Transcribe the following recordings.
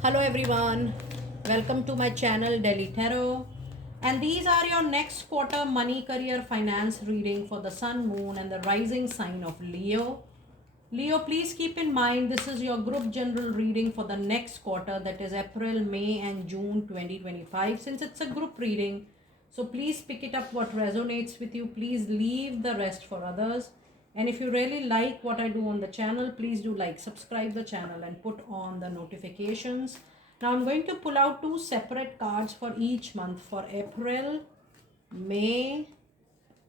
Hello everyone, welcome to my channel Delhi Tarot, and these are your next quarter money, career, finance reading for the sun, moon and the rising sign of Leo. Leo, please keep in mind this is your group general reading for the next quarter, that is April, May and June 2025. Since it's a group reading, so please pick it up what resonates with you. Please leave the rest for others. And if you really like what I do on the channel, please do like, subscribe the channel and put on the notifications. Now I'm going to pull out two separate cards for each month for April, May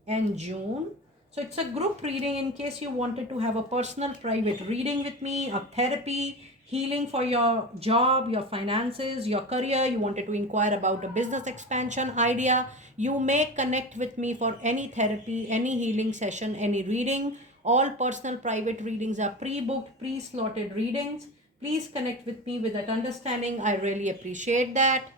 and June. So it's a group reading in case you wanted to have a personal private reading with me, a therapy, healing for your job, your finances, your career. You wanted to inquire about a business expansion idea. You may connect with me for any therapy, any healing session, any reading. All personal private readings are pre-booked, pre-slotted readings. Please connect with me with that understanding. I really appreciate that.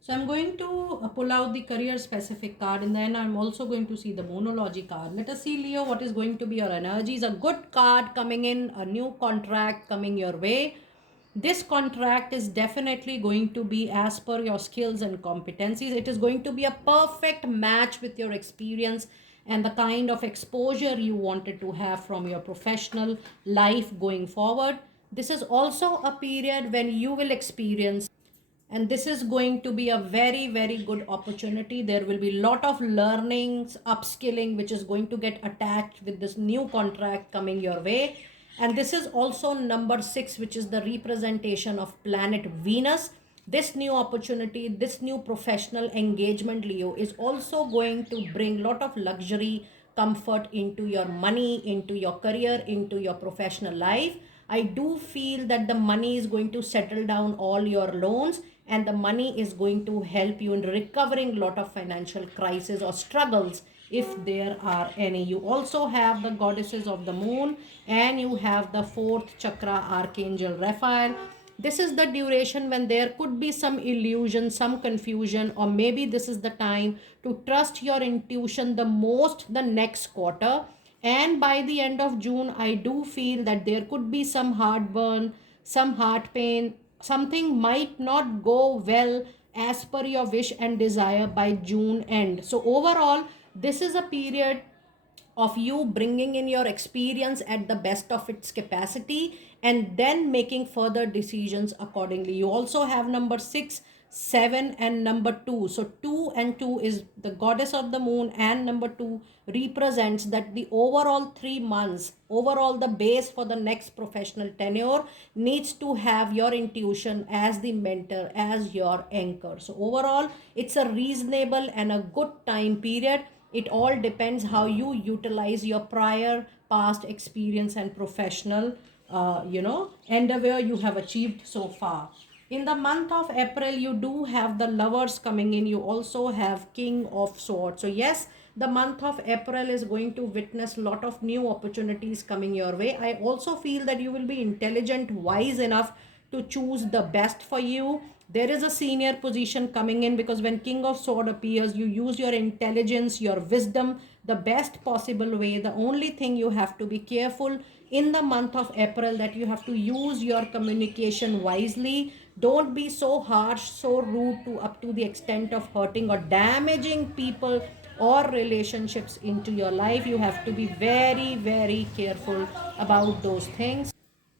So I'm going to pull out the career specific card, and then I'm also going to see the Moonology card. Let us see, Leo, what is going to be your energies. A good card coming in, a new contract coming your way. This contract is definitely going to be as per your skills and competencies. It is going to be a perfect match with your experience and the kind of exposure you wanted to have from your professional life going forward. This is also a period when you will experience, and this is going to be a very good opportunity. There will be a lot of learnings, upskilling, which is going to get attached with this new contract coming your way. And this is also number 6, which is the representation of planet Venus. This new opportunity, this new professional engagement, Leo, is also going to bring a lot of luxury, comfort into your money, into your career, into your professional life. I do feel that the money is going to settle down all your loans, and the money is going to help you in recovering a lot of financial crisis or struggles if there are any. You also have the goddesses of the moon, and you have the fourth chakra archangel Raphael. This is the duration when there could be some illusion, some confusion, or maybe this is the time to trust your intuition the most the next quarter. And by the end of June, I do feel that there could be some heartburn, some heart pain. Something might not go well as per your wish and desire by June end. So, overall, this is a period of you bringing in your experience at the best of its capacity and then making further decisions accordingly. You also have number 6, 7 and number 2. So 2 and 2 is the goddess of the moon, and number 2 represents that the overall 3 months, overall the base for the next professional tenure needs to have your intuition as the mentor, as your anchor. So overall, it's a reasonable and a good time period. It all depends how you utilize your prior past experience and professional endeavor you have achieved so far. In the month of April, you do have the lovers coming in. You also have king of swords. So yes, the month of April is going to witness a lot of new opportunities coming your way. I also feel that you will be intelligent, wise enough to choose the best for you. There is a senior position coming in, because when king of sword appears, you use your intelligence, your wisdom the best possible way. The only thing you have to be careful in the month of April, that you have to use your communication wisely. Don't be so harsh, so rude to up to the extent of hurting or damaging people or relationships into your life. You have to be very careful about those things.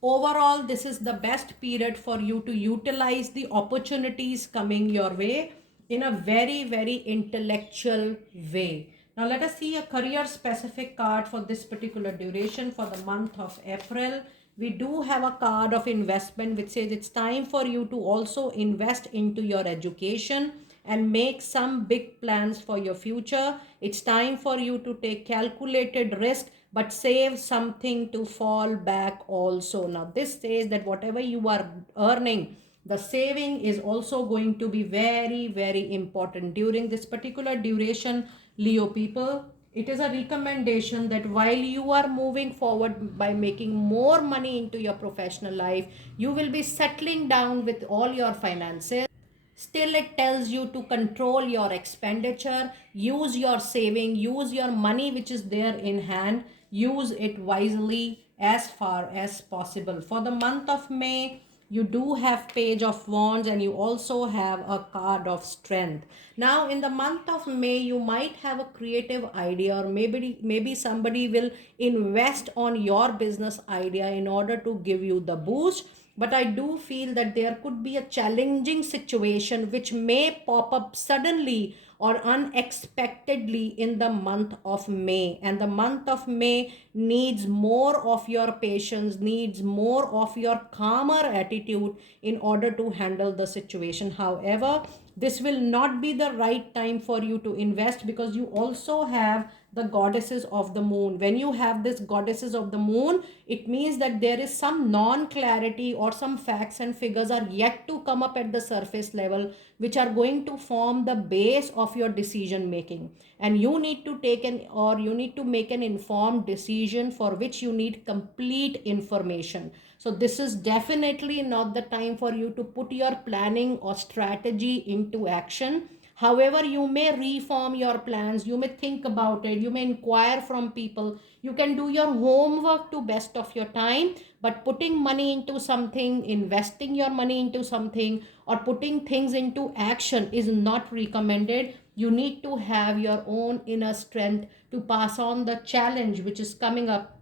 Overall, this is the best period for you to utilize the opportunities coming your way in a very intellectual way. Now let us see a career specific card for this particular duration for the month of April. We do have a card of investment which says it's time for you to also invest into your education and make some big plans for your future. It's time for you to take calculated risk but save something to fall back also. Now this says that whatever you are earning, the saving is also going to be very important during this particular duration, Leo people. It is a recommendation that while you are moving forward by making more money into your professional life, you will be settling down with all your finances. Still, it tells you to control your expenditure, use your saving, use your money which is there in hand, use it wisely as far as possible. For the month of May, You do have Page of Wands, and you also have a card of Strength. Now in the month of May, you might have a creative idea, or maybe somebody will invest on your business idea in order to give you the boost. But I do feel that there could be a challenging situation which may pop up suddenly or unexpectedly in the month of May. And the month of May needs more of your patience, needs more of your calmer attitude in order to handle the situation. However, this will not be the right time for you to invest, because you also have the goddesses of the moon. When you have this goddesses of the moon, it means that there is some non clarity, or some facts and figures are yet to come up at the surface level, which are going to form the base of your decision making. And you need to take an or you need to make an informed decision, for which you need complete information. So this is definitely not the time for you to put your planning or strategy into action. However, you may reform your plans, you may think about it, you may inquire from people, you can do your homework to best of your time. But putting money into something, investing your money into something, or putting things into action is not recommended. You need to have your own inner strength to pass on the challenge which is coming up,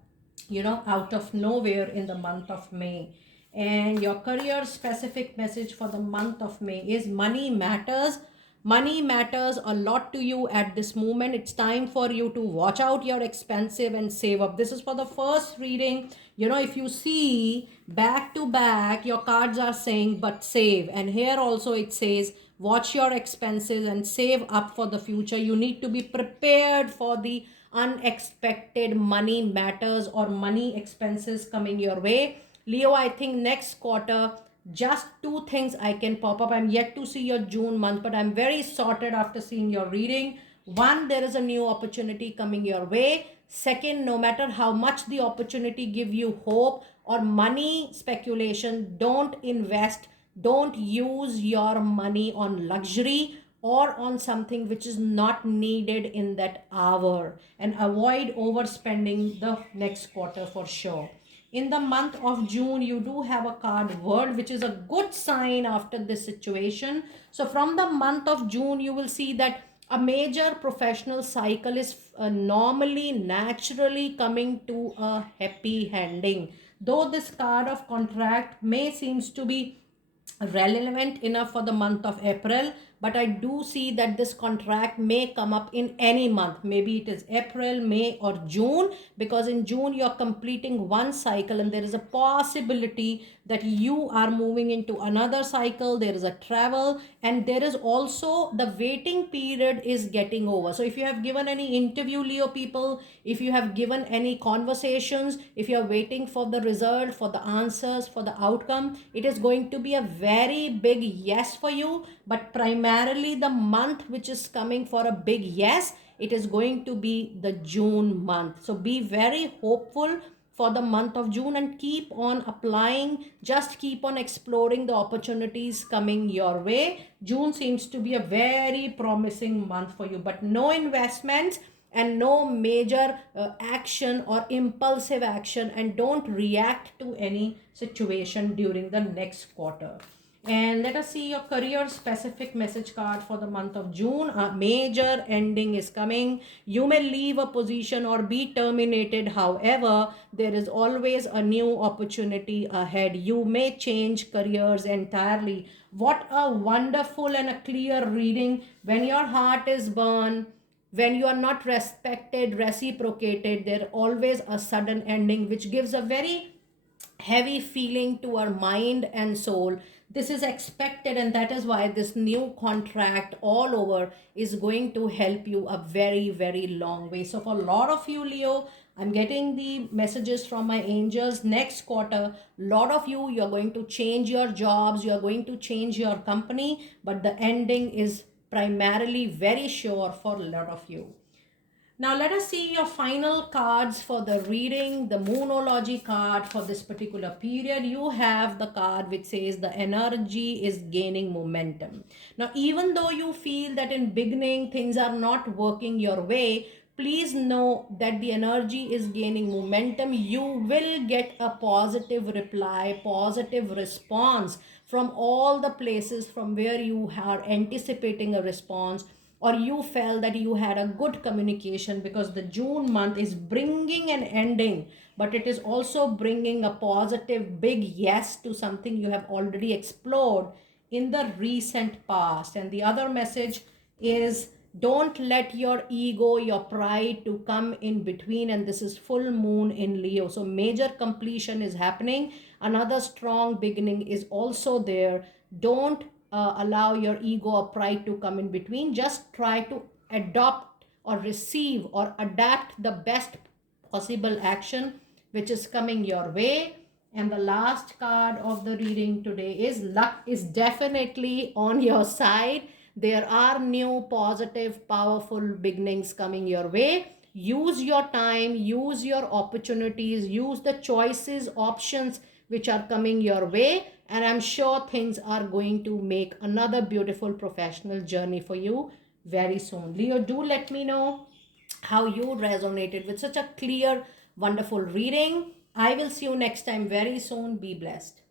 out of nowhere in the month of May. And your career specific message for the month of May is money matters. Money matters a lot to you at this moment. It's time for you to watch out your expensive and save up. This is for the first reading. If you see back to back, your cards are saying but save, and here also it says watch your expenses and save up for the future. You need to be prepared for the unexpected money matters or money expenses coming your way. Leo, I think next quarter, just two things I can pop up. I'm yet to see your June month, but I'm very sorted after seeing your reading. One, there is a new opportunity coming your way. Second, no matter how much the opportunity give you hope or money speculation, don't invest, don't use your money on luxury or on something which is not needed in that hour, and avoid overspending the next quarter for sure. In the month of June, you do have a card World, which is a good sign after this situation. So from the month of June, you will see that a major professional cycle is normally naturally coming to a happy ending. Though this card of contract may seems to be relevant enough for the month of April, but I do see that this contract may come up in any month. Maybe it is April, May, or June, because in June you're completing one cycle and there is a possibility that you are moving into another cycle. There is a travel, and there is also the waiting period is getting over. So if you have given any interview, Leo people, if you have given any conversations, if you are waiting for the result, for the answers, for the outcome, it is going to be a very big yes for you. But primarily the month which is coming for a big yes, it is going to be the June month. So be very hopeful for the month of June and keep on applying. Just keep on exploring the opportunities coming your way. June seems to be a very promising month for you, but no investments and no major action or impulsive action, and don't react to any situation during the next quarter. And let us see your career specific message card for the month of June. A major ending is coming. You may leave a position or be terminated. However, there is always a new opportunity ahead. You may change careers entirely. What a wonderful and a clear reading. When your heart is burned, when you are not respected, reciprocated, there always a sudden ending, which gives a very heavy feeling to our mind and soul. This is expected, and that is why this new contract all over is going to help you a very, very long way. So for a lot of you, Leo, I'm getting the messages from my angels. Next quarter, lot of you, you're going to change your jobs, you're going to change your company, but the ending is primarily very sure for a lot of you. Now let us see your final cards for the reading, the Moonology card for this particular period. You have the card which says the energy is gaining momentum. Now even though you feel that in beginning things are not working your way, please know that the energy is gaining momentum. You will get a positive reply, positive response from all the places from where you are anticipating a response, or you felt that you had a good communication, because the June month is bringing an ending, but it is also bringing a positive big yes to something you have already explored in the recent past. And the other message is, don't let your ego, your pride to come in between. And this is full moon in Leo, so major completion is happening. Another strong beginning is also there. Don't allow your ego or pride to come in between. Just try to adopt or receive or adapt the best possible action which is coming your way. And the last card of the reading today is, luck is definitely on your side. There are new, positive, powerful beginnings coming your way. Use your time, use your opportunities, use the choices, options which are coming your way. And I'm sure things are going to make another beautiful professional journey for you very soon. Leo, do let me know how you resonated with such a clear, wonderful reading. I will see you next time very soon. Be blessed.